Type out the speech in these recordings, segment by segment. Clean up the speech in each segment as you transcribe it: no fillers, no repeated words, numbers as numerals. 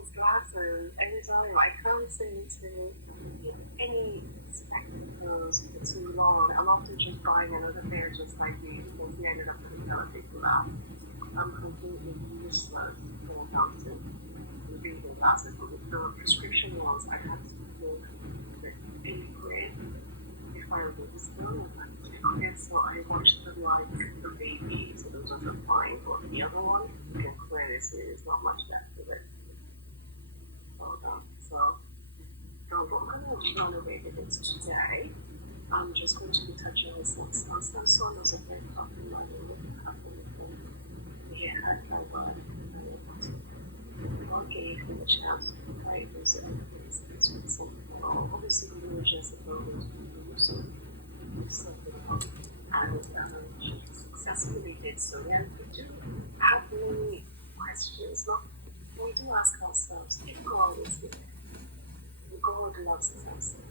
these glasses, anytime I can't seem to get any spectacles for too long. I'm often just buying another pair just like you because we ended up having other people out. I'm completely useless when it comes to reading glasses. But with the prescription ones, I have to look with liquid if I lose them. Liquid, so I watched the like the baby, so those ones are fine. But the other one, you can clearly see there's not much left of it. So what I'm going to run away with it today. I'm just going to be touching on some Samsung. So was a very popular one. He had my one. What gave him a chance to play music is with something. Obviously, the images of those so something and she successfully did so. And we do have many questions. Not, we do ask ourselves if God is there. God loves Samson.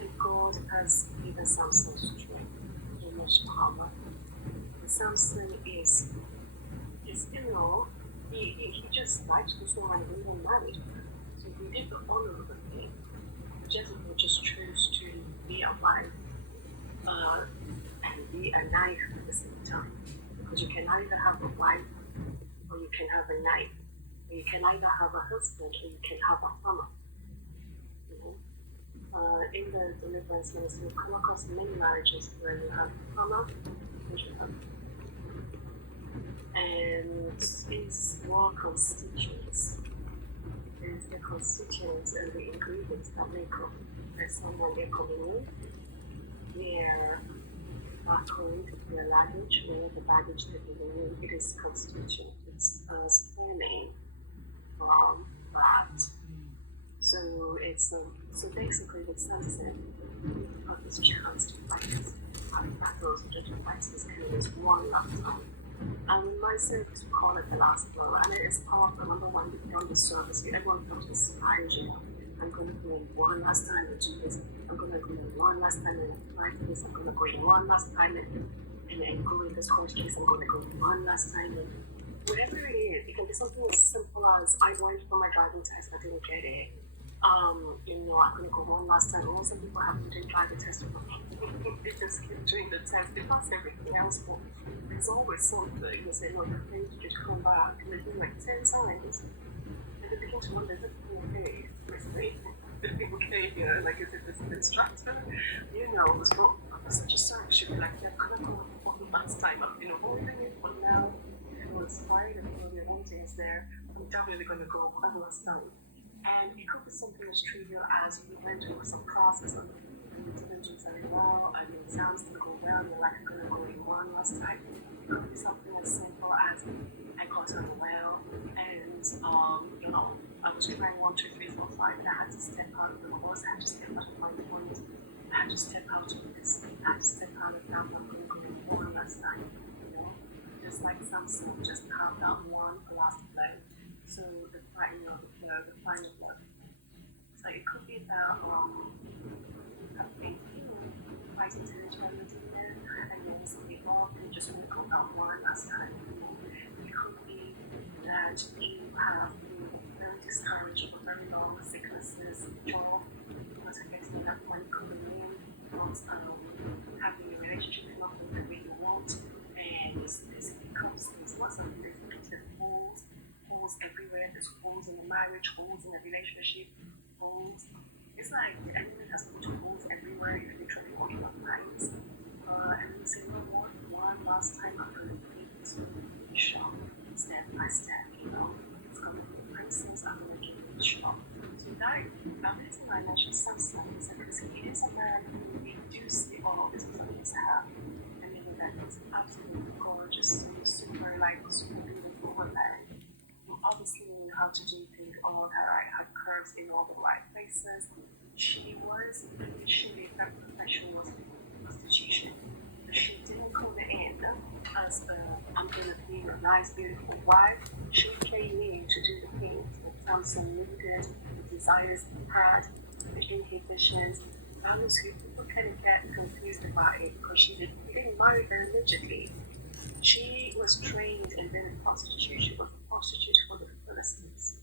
And God has given Samson strength, so much power. And Samson is he just liked this woman and even married her. So he did the honorable thing. Jezebel just chose to be a wife and be a knife at the same time. Because you can either have a wife or you can have a knife. Or you can either have a husband or you can have a farmer. In the deliverance ministry, you come across many marriages where you have a farmer and you have and it's more constituents. It's the constituents and the ingredients that make up someone they're coming in, their background, their language, the baggage that they bring in. It is constituent. It's stemming from that. So it's so basically with Samson, he got this chance to fight battles with different fighters and it was one lifetime. And my service we call it the last blow, and it is powerful. Number one, on the service, everyone comes to surprise you. I'm going to go in one last time in 2 days. I'm going to go in one last time in 5 days. I'm going to go in one last time and go in this court case. I'm going to go in one last time and whatever it is. It can be something as simple as I went for my driving test, I didn't get it. I'm going to go one last time. Most people have to do driving test. They just keep doing the test. They pass everything else, but there's always something. You say, no, you're going to just come back. And they do like 10 times. And they begin to wonder, is it okay? Did people came here, like, is it this instructor? So such a search should be like, yeah, I'm going to go for the last time. I've been avoiding it, but now everyone's fine, everyone is there. I'm definitely going to go one last time. And it could be something as trivial as we went to some classes and we didn't do very well, and the exams didn't go well, and you're like, I'm going to go in one last time. It could be something as simple as I got unwell, and I was trying 1, 2, 3, 4, 5, and I had to step out of the course, I had to step out of my point, I had to step out of this, I had to step out of that, I'm going to go in one last time, just like Samson, just have that one last play. So the final blood. So it could be that fighting to each other and then some people can just want to go out one last time. It could be that you have been very discouraged for very long sicknesses, job, because I guess at that point coming in, not having a relationship is not the way you want, and this becomes things, lots of things, holes everywhere. There's holes in the marriage, holes in the relationship, holes. It's like the enemy has put holes everywhere. You're literally walking on lines. And we say, no more, one last time I'm going to be this shop step by step. It's going to be a process. I'm going to give it a shot. So that reason why I mentioned Samson is because he is a man who we do see all of his qualities have. And even that is absolutely gorgeous, super beautiful woman. Obviously knew how to do things all that I had curves in all the right places. She was initially, her profession was prostitution. She didn't come in as I'm going to be a nice, beautiful wife. She came in to do the things that Samson needed, the desires he had, the inhibitions. Values people can get confused about it because he didn't marry her immediately. She was trained in being a prostitute. She was a prostitute for the Philistines.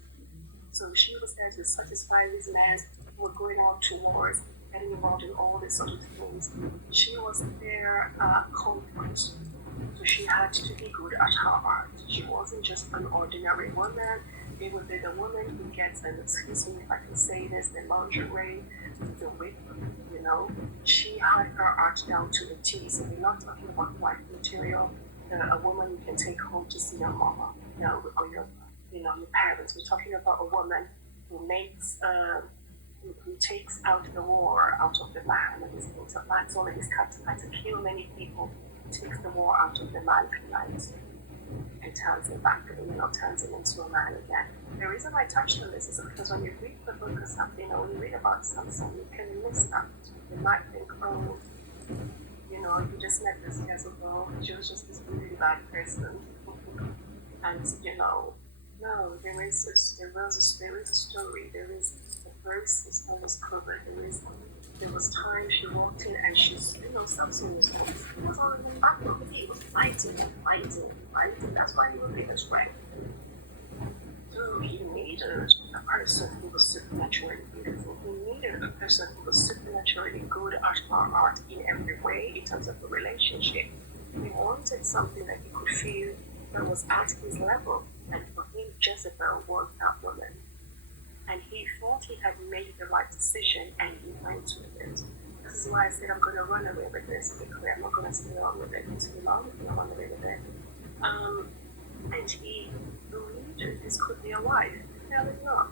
So she was there to satisfy these men who were going out to wars, getting involved in all these sort of things. She was their comfort. So she had to be good at her art. She wasn't just an ordinary woman. It would be the woman who gets, and excuse me if I can say this, the lingerie, the whip, you know. She had her art down to the T. So we're not talking about white material, a woman you can take home to see your mama, you know, or your, you know, your parents. We're talking about a woman who makes, who takes out the war out of the land, and it's a man's only his captain to kill many people, takes the war out of the man tonight and turns him back, you know, turns him into a man again. The reason I touched on this is because when you read the book or something, or when you read about Samson, you can miss that. You might think, oh, you know, you just met this Jezebel, she was just this really bad person. And, you know, no, there is a story, there is the verse is always covered, there was time she walked in and she's, you know, Samson was on the battle. He was fighting. That's why he was able to strength. So he needed a person who was supernaturally beautiful. He needed a person who was supernaturally good at her art in every way in terms of the relationship. He wanted something that he could feel that was at his level. And for him, Jezebel was that woman. And he thought he had made the right decision, and he went with it. This is why I said I'm going to run away with this. Because I'm not going to stay on with it too long. I'm going to run away with it. And he believed this could be a wife. He fell in love.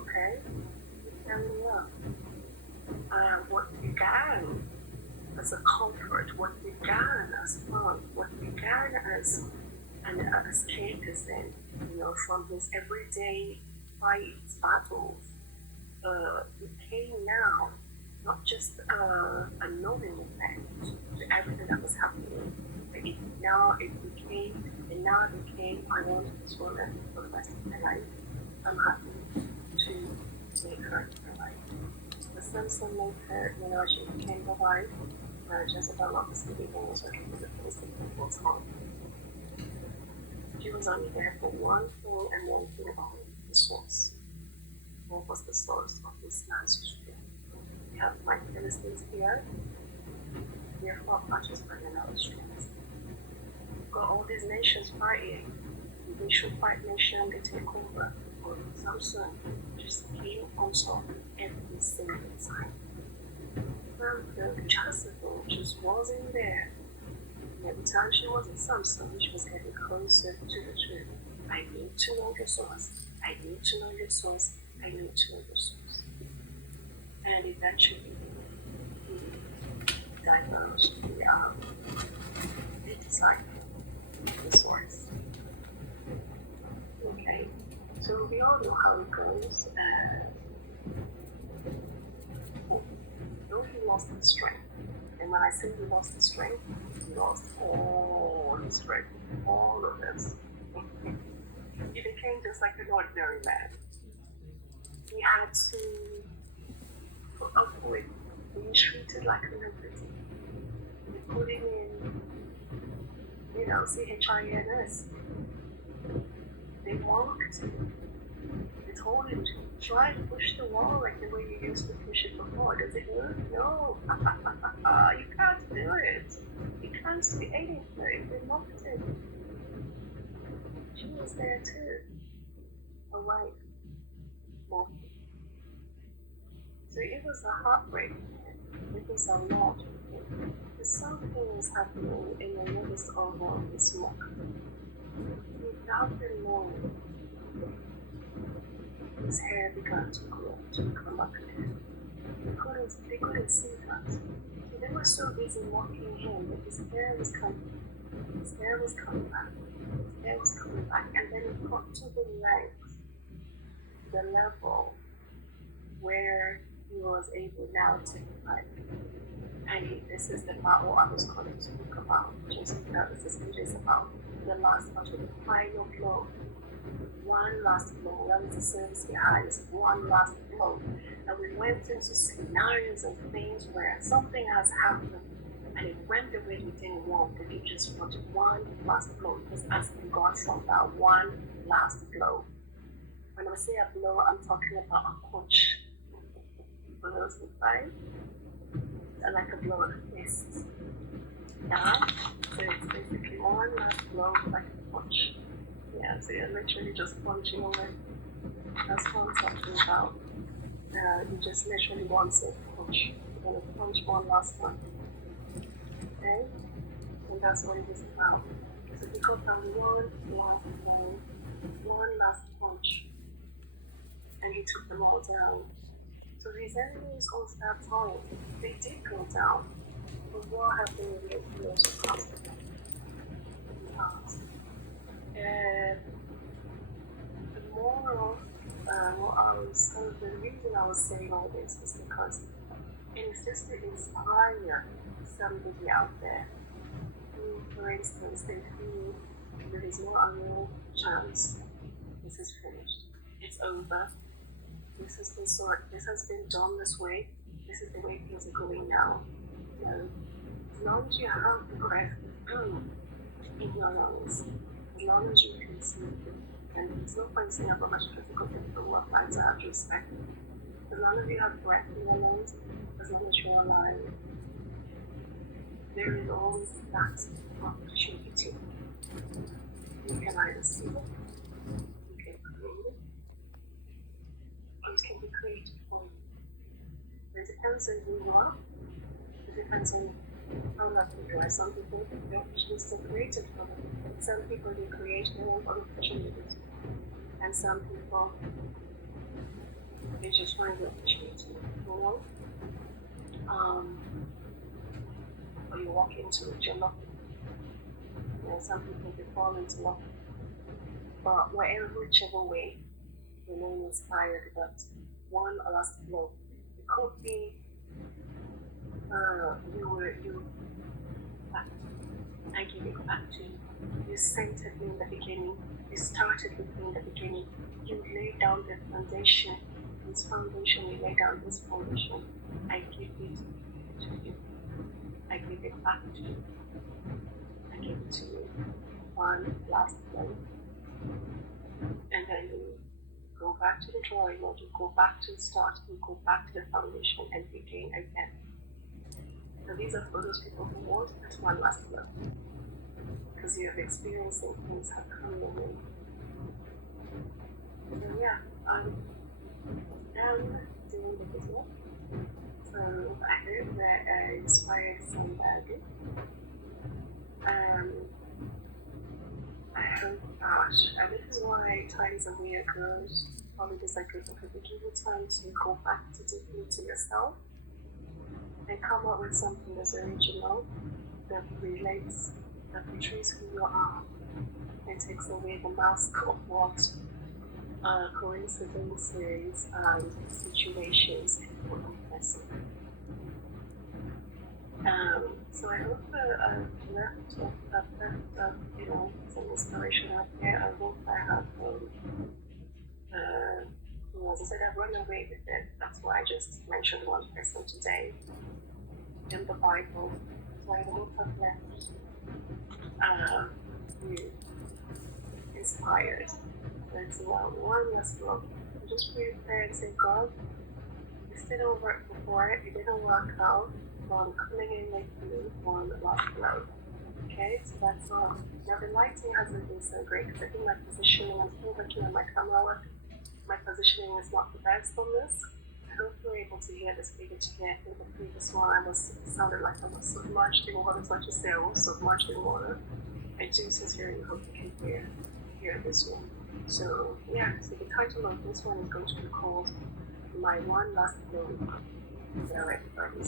Okay? He fell in love. What began as a comfort, what began as fun, what began as an escapism, you know, from his everyday fights, battles, became now not just a knowing effect to everything that was happening. It became, I want this woman for the rest of my life. I'm happy to make her my life. The Samson made her, you know, she became the wife. Jezebel obviously was working with the Philistine people time. She was only there for one thing and one thing only, the source. What was the source of this man's strength? We have my Philistines here. Therefore, purchased by another strength. Got all these nations fighting. They should fight nation, they take over. But Samson just came on top every single time. The Jezebel just wasn't there. And every time she wasn't Samson, she was getting closer to the truth. I need to know your source. I need to know your source. I need to know your source. And eventually, he diverged the disciple, the source. Okay, so we all know how it goes. Though he lost his strength, and when I say he lost his strength, he lost all his strength, all of this. He became just like an ordinary man. He had to avoid being treated like a celebrity. They put him in, you know, CHINS. They mocked him. They told him to try and push the wall like the way you used to push it before. Does it work? No. You can't do it. You can't do anything. They mocked him. She was there too. A wife. Mocking. So it was a heartbreak. It was a lot. Something was happening in the midst of all this mock. Without them knowing, his hair began to grow, to become up again. They couldn't see that. They were so busy mocking him that his hair was coming back. His hair was coming back. His hair was coming back. And then it got to the length, the level where he was able now to fight. And this is the battle I was going to talk about. This is about the last battle, the final blow. One last blow. Where was the service behind us? One last blow. And we went into scenarios and things where something has happened and it went the way we didn't want, but you just wanted one last blow. Just asking God for that one last blow. When I say a blow, I'm talking about a punch. For those who find, like a blow of a fist. Yeah? So it's basically one last blow like a punch. Yeah, so you're literally just punching away. That's what I'm talking about. You just literally want to punch. You're gonna punch one last one. Okay? And that's what it is about. So you go down one last punch, and you took them all down. So his enemies all that time, they did go down. But what happened with it, he also passed them. He passed. And the moral, the reason I was saying all this is because it's just to inspire somebody out there who, for instance, they feel there is no chance. This is finished. It's over. This has been done this way. This is the way things are going now. You know, as long as you have the breath in your lungs, as long as you can see, and there's no point saying about much physical work lines out of respect. As long as you have breath in your lungs, as long as you're alive, there is always that opportunity. You can either see it, you can create it, or it can be created for you. It depends on who you are. It depends on how lucky you are. Some people, the opportunities are created for them. Some people, they create their own opportunities. And some people, they just find the opportunity, you know? Or you walk into it, you're lucky. You know, some people, they fall into luck. But whichever way, remain inspired. But one last blow. It could be I give it back to you. You centered me in the beginning. You started with me in the beginning. You laid down the foundation. This foundation, you laid down this foundation. I give it to you. I give it back to you. I give it to you. One last blow. And then you go back to the drawing board, you go back to the start, you go back to the foundation and begin again. So these are for those people who want that one last blow. Because you have experienced things have come your way. So yeah, I'm doing the video. So I hope that I inspired somebody. I hope and this is why times are weird girls. Probably just like because they give you time to go back to deeply to yourself and come up with something that's original, that relates, that portrays who you are, and takes away the mask of what coincidences and situations can confess. So I hope I've left some inspiration out there. I hope I have, as I said, I've run away with it. That's why I just mentioned one person today in the Bible. So I hope I've left you inspired. Let's one last look. Just pray a prayer and say, God, this didn't work before, it didn't work out. I'm coming in with you one last blow. Okay, so that's all. Now the lighting hasn't been so great because I think my positioning, I'm still working on my camera work. My positioning is not the best on this. I hope you're able to hear this bigger today. I think the previous one sounded like I was submerged in water, as much as I was submerged in water. I do sincerely hope you can hear this one. So yeah, so the title of this one is going to be called My One Last Blow. So everybody's